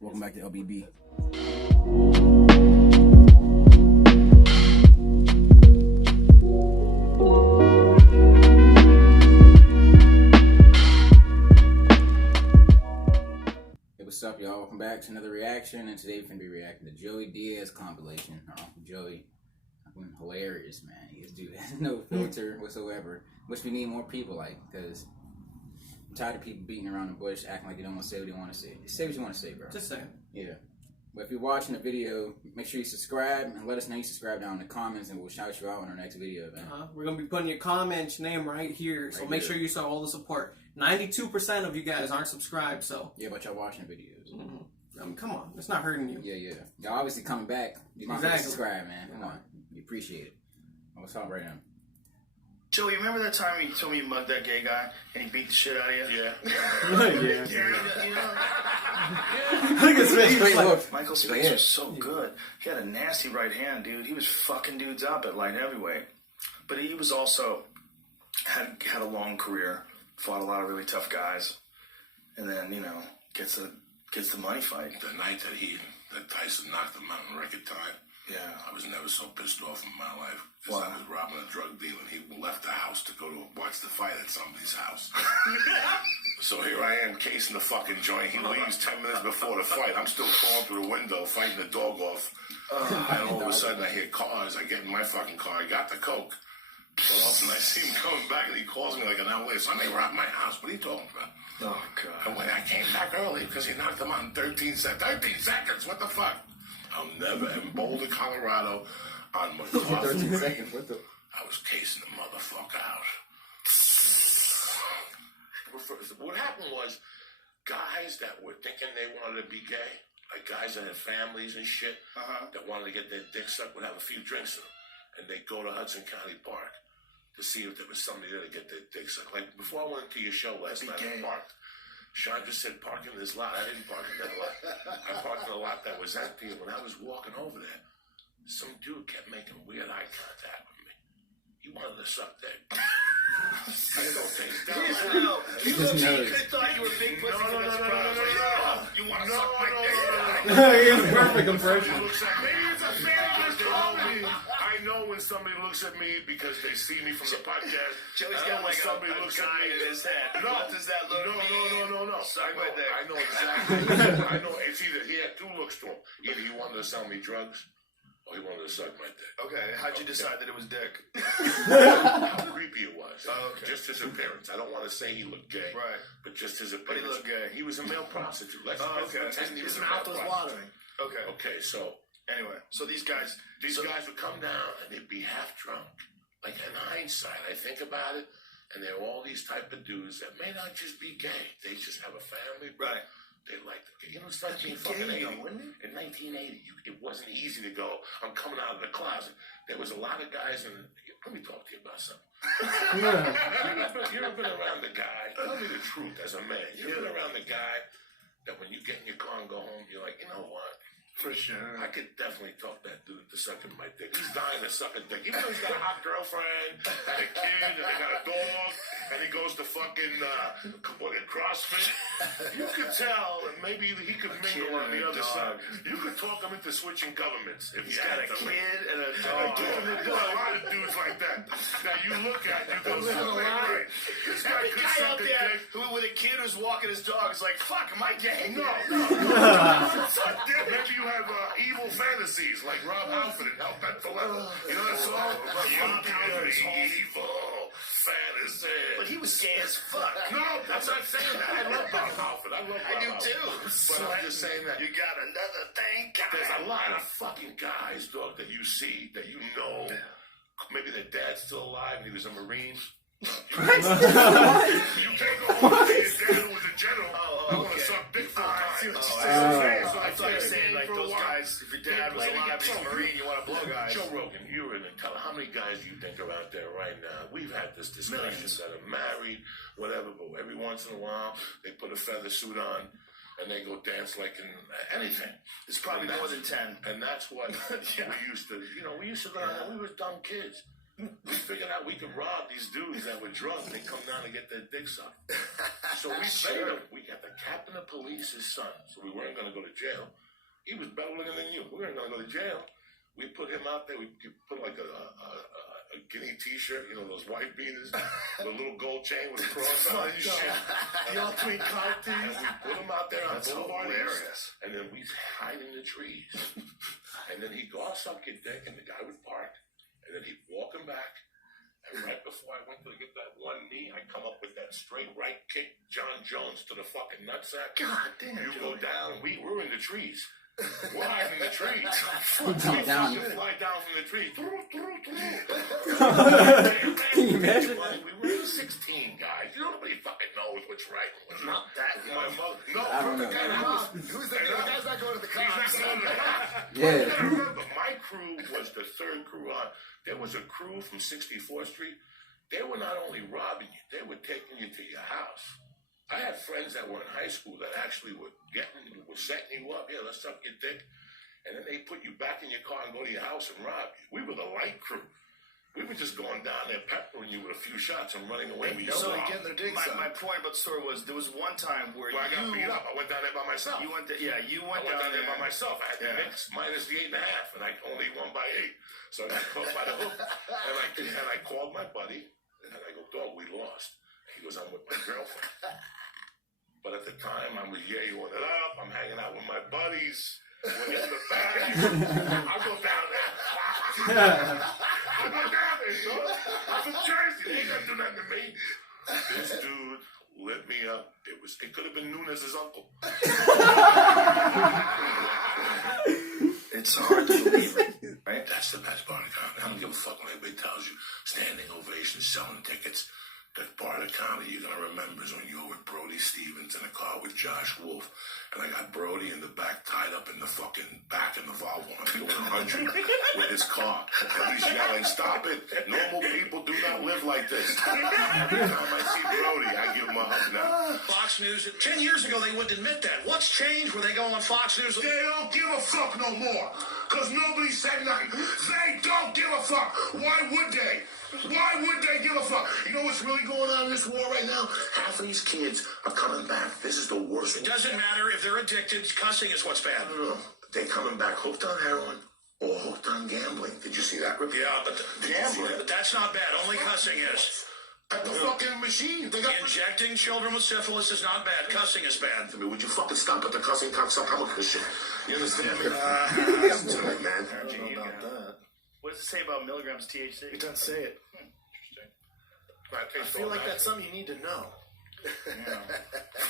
Welcome back to LBB. Hey, what's up, y'all? Welcome back to another reaction, and today we're gonna be reacting to Joey Diaz compilation. Joey, fucking hilarious, man. This dude has no filter whatsoever. Wish we need more people like, because I'm tired of people beating around the bush, acting like they don't want to say what they want to say. Just say what you want to say, bro. Just say. Yeah. But if you're watching the video, make sure you subscribe and let us know you subscribe down in the comments, and we'll shout you out in our next video, man. We're going to be putting your comment, your name right here, so make sure you show all the support. 92% of you guys aren't subscribed, so... Yeah, but y'all watching the videos. I mean, come on. It's not hurting you. Yeah. Y'all obviously coming back. You might have to subscribe, man. Come on. We appreciate it. Let's talk right now. Joey, you remember that time you told me you mugged that gay guy and he beat the shit out of you? Yeah. You know? Look at his face. Michael's face was so good. He had a nasty right hand, dude. He was fucking dudes up at light heavyweight. But he was also had a long career, fought a lot of really tough guys, and then, you know, gets the money fight. The night that Tyson knocked him out in record time. Yeah. I was never so pissed off in my life. Wow. Because I was robbing a drug dealer and he left the house to go to watch the fight at somebody's house. So here I am casing the fucking joint. He leaves 10 minutes before the fight. I'm still crawling through the window, fighting the dog off. And all of a sudden I hear cars. I get in my fucking car. I got the coke. But all of a sudden I see him coming back and he calls me like an hour later. Son, they robbed my house. What are you talking about? Oh, God. And when I came back early because he knocked him out in 13 seconds. 13 seconds? What the fuck? I'll never, in Boulder, Colorado, on McCloughan. 13 seconds, what the... I was casing the motherfucker out. What happened was, guys that were thinking they wanted to be gay, like guys that had families and shit, that wanted to get their dick sucked, would have a few drinks in them. And they'd go to Hudson County Park to see if there was somebody there to get their dick sucked. Like, before I went to your show last night, I parked. Sean just said, park in this lot. I didn't park in that lot. I parked in a lot that was empty. And when I was walking over there, some dude kept making weird eye contact with me. He wanted to suck dick. I don't think that. You could have thought you were big pussy for that surprise. You want to suck my dick? He has a perfect impression. Maybe it's a fan. I know when somebody looks at me because they see me from the podcast. Joey's got like somebody looks at me in his head. No. What does that look? No. I know exactly. I know it's either he had two looks to him. Either he wanted to sell me drugs, or he wanted to suck my dick. Okay, how'd you decide that it was dick? How creepy it was. Oh, okay. Just his appearance. I don't want to say he looked gay. Right. But just his But appearance. he looked gay. He was a male prostitute. Let's okay. pretend he His was a mouth male was prostitute. watering. Okay. Okay, so anyway, so these guys would come down and they'd be half drunk. Like in hindsight, I think about it, and they're all these type of dudes that may not just be gay. They just have a family. Right. They like the gay. You know, it's 1980. In 1980, it wasn't easy to go, I'm coming out of the closet. There was a lot of guys, and let me talk to you about something. You ever been around the guy? Tell me the truth as a man. You ever been around the guy that when you get in your car and go home, you're like, you know what? for sure. I could definitely talk that dude to sucking my dick. He's dying to suck a dick. Even though he's got a hot girlfriend, and a kid, and they got a dog, and he goes to fucking CrossFit. You could tell, and maybe he could mingle on the other side. You could talk him into switching governments. If he's got a kid and a dog. There's a lot of dudes like that. Now you look at you go, right. This guy Every could guy suck out a there dick. who, with a kid who's walking his dog is like, fuck, am I gay? No. Maybe you have evil fantasies like Rob Halford and Hell Bent Forever. You know that song? You have evil fantasy. But he was gay as fuck. No, I'm not saying that. I love Rob Halford. I do too. But I'm just saying that. You got another thing coming. There's a lot of fucking guys, dog, that you see, that you know. Maybe their dad's still alive and he was a Marine. You can't go home and say your dad was a general. I want to suck dick for a time. I thought you were saying like those guys, if your dad was alive, he's a Marine, you want to blow guys. Joe Rogan, you're in the tell. How many guys do you think are out there right now? We've had this discussion that are married, whatever, but every once in a while they put a feather suit on and they go dance like in anything. It's probably more than 10. And that's what we used to, we used to go down there. We were dumb kids. We figured out we could rob these dudes that were drunk and they come down and get their dicks up. So we paid them. We got the captain of police's son, so we weren't going to go to jail. He was better looking than you. We weren't going to go to jail. We put him out there. We put like a guinea t-shirt, you know, those white beaters, the little gold chain with a cross on it and shit. The ultimate cocktail. And we put him out there on Boulevard hilarious. and then we hide in the trees. And then he'd go, "I'll suck your dick," and the guy would park. And then he'd walk him back. And right before I went to get that one knee, I come up with that straight right kick, John Jones to the fucking nutsack. God damn. You go down, we're in the trees. We're hiding in the trees. He jumped down. We fly down from the tree. Can you imagine? We were 16 guys. You know, nobody fucking knows what's right and what's wrong. Not that My mother. No, I don't know. Who's the guy's not going to the cops? Yeah. I remember my crew was the third crew on. There was a crew from 64th Street. They were not only robbing you, they were taking you to your house. I had friends that were in high school that actually were setting you up. Yeah, let's suck your dick. And then they put you back in your car and go to your house and rob you. We were the light crew. We were just going down there peppering you with a few shots and running away with you. So getting their dicks up. My point about the story was there was one time where I got beat up. I went down there by myself. You went there, you went I went down there there by myself. I had the mix minus the 8.5, and I only won by 8. So I got caught by the hook. And I called my buddy, and I go, "Dog, we lost." He goes, "I'm with my girlfriend." But at the time, I was yaying it up. I'm hanging out with my buddies. We're in the bag. I go down there. I go down there, yo. I'm from Jersey. They ain't gonna do nothing to me. This dude lit me up. It could have been Nunes' uncle. It's hard to believe it, right? That's the best part of comedy. I don't give a fuck when anybody tells you standing ovation, selling tickets. The part of comedy you're gonna remember is when you were with Brody Stevens in a car with Josh Wolf, and I got Brody in the back tied up in the fucking back in the Volvo doing 100 with his car. And he's yelling, "Stop it! Normal people do not live like this." Every time I see Brody, I give him a hug now. Fox News, 10 years ago they wouldn't admit that. What's changed when they go on Fox News? They don't give a fuck no more, because nobody said nothing. They don't give a fuck. Why would they? Why would they give a fuck? You know what's really going on in this war right now? Half of these kids are coming back. This is the worst. It doesn't matter if they're addicted. Cussing is what's bad. No. They're coming back hooked on heroin or hooked on gambling. Did you see that? Yeah, but Gambling. But that's not bad. Only cussing is. At the fucking machine. They got Injecting children with syphilis is not bad. Cussing is bad. I mean, would you fucking stop at the cussing cocksucker? I'm a shit. You understand me? Listen to me, man. I don't know about that. What does it say about milligrams THC? It doesn't say it. Interesting. I feel like that's something you need to know. Yeah.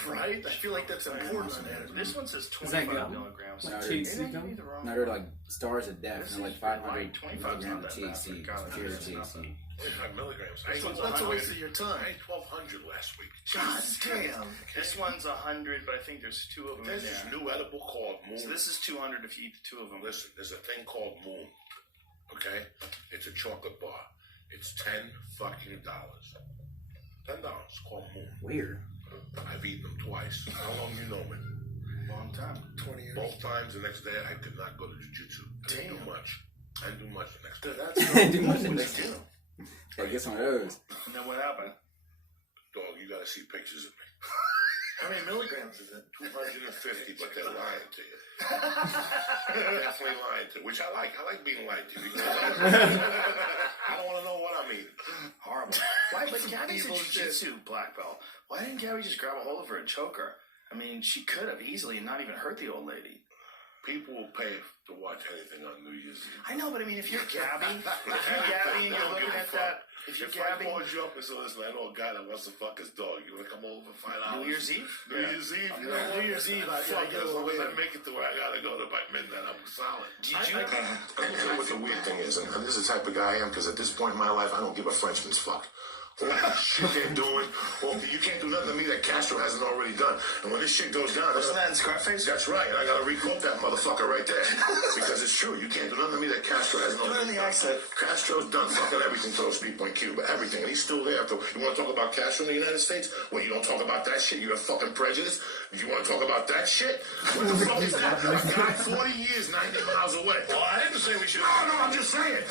Right? I feel like that's important on there. This one says that 25 gum? milligrams. No, THC gum? No, they're like stars of death. They're like 500 25 's milligrams not of that bad, THC. but God, Pure that's THC. nothing. 25 milligrams. That's a waste of your time. I ate 1,200 last week. God damn. This one's 100, but I think there's 2 of them There's in this there. new edible called Moon. So this is 200 if you eat the 2 of them. Listen, there's a thing called Moon. Okay? It's a chocolate bar. It's $10 fucking dollars. $10 called Moon. Weird. I've eaten them twice. How long you know me? Long time. 20 years. Both times the next day I could not go to jiu-jitsu. I didn't do much. I didn't do much the next day. That's Too much in what this. you do. Gotta get some of those. And then what happened? Dog, you gotta see pictures of me. How many milligrams is it? 250, but they're lying to you. Definitely lying to you, which I like. I like being lied to because I don't want to know what I'm eating. Horrible. Why? But Gabby's a jiu-jitsu black belt. Why didn't Gabby just grab a hold of her and choke her? I mean, she could have easily and not even hurt the old lady. People will pay to watch anything on New Year's Eve. I know, but I mean, if you're Gabby and you're looking at that, if you're If Gabby, I called you up and said, "Listen, I know a guy that wants to fuck his dog. You want to come over for $5?" New Year's Eve? New Year's Eve, you know. New Year's Eve, I Fuck, get a as little long as I weird. make it to where I gotta go to by midnight, I'm solid. Did you? Let me tell you what the weird thing is, and this is the type of guy I am, because at this point in my life, I don't give a Frenchman's fuck. All that shit they're doing, well, you can't do nothing to me that Castro hasn't already done. And when this shit goes down, Wasn't that in Scarface? that's right. And I gotta re-quote that motherfucker right there because it's true. You can't do nothing to me that Castro hasn't Do it already in the done. accent. Castro's done fucking everything for those people in Cuba, everything, and he's still there. You want to talk about Castro in the United States? Well, you don't talk about that shit. You're a fucking prejudice. If you want to talk about that shit, what the fuck is that? A guy 40 years, 90 miles away. Well, I didn't say we should. No, I'm just saying.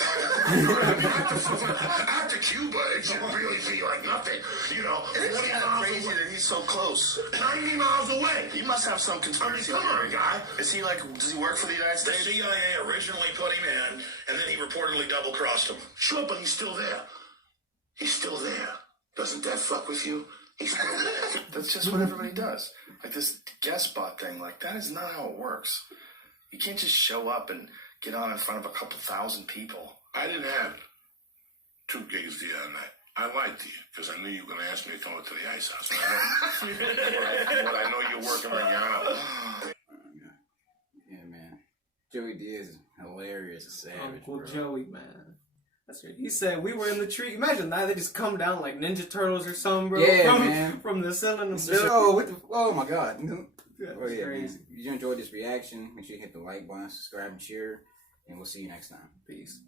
After Cuba, it should really be like nothing. You know, It's 40 kind of miles crazy away, that he's so close. 90 miles away. He must have some conspiracy Come on, theory. guy. Is he like, does he work for the United The States? CIA originally put him in, and then he reportedly double-crossed him. Sure, but he's still there. He's still there. Doesn't that fuck with you? He's still there. That's just what everybody does. Like this guest spot thing, like that is not how it works. You can't just show up and get on in front of a couple thousand people. I didn't have 2 gigs the other night. I liked you because I knew you were going to ask me to come up to the ice house. But I know you're working right now. Yeah, man. Joey Diaz is hilarious, savage, Uncle bro. Joey, man. That's right. He said we were in the tree. Imagine that. They just come down like Ninja Turtles or something, bro. Yeah, man. From the ceiling. Oh my god. Yeah, Oh yeah, crazy. man. If you enjoyed this reaction, make sure you hit the like button, subscribe, and share, and we'll see you next time. Peace.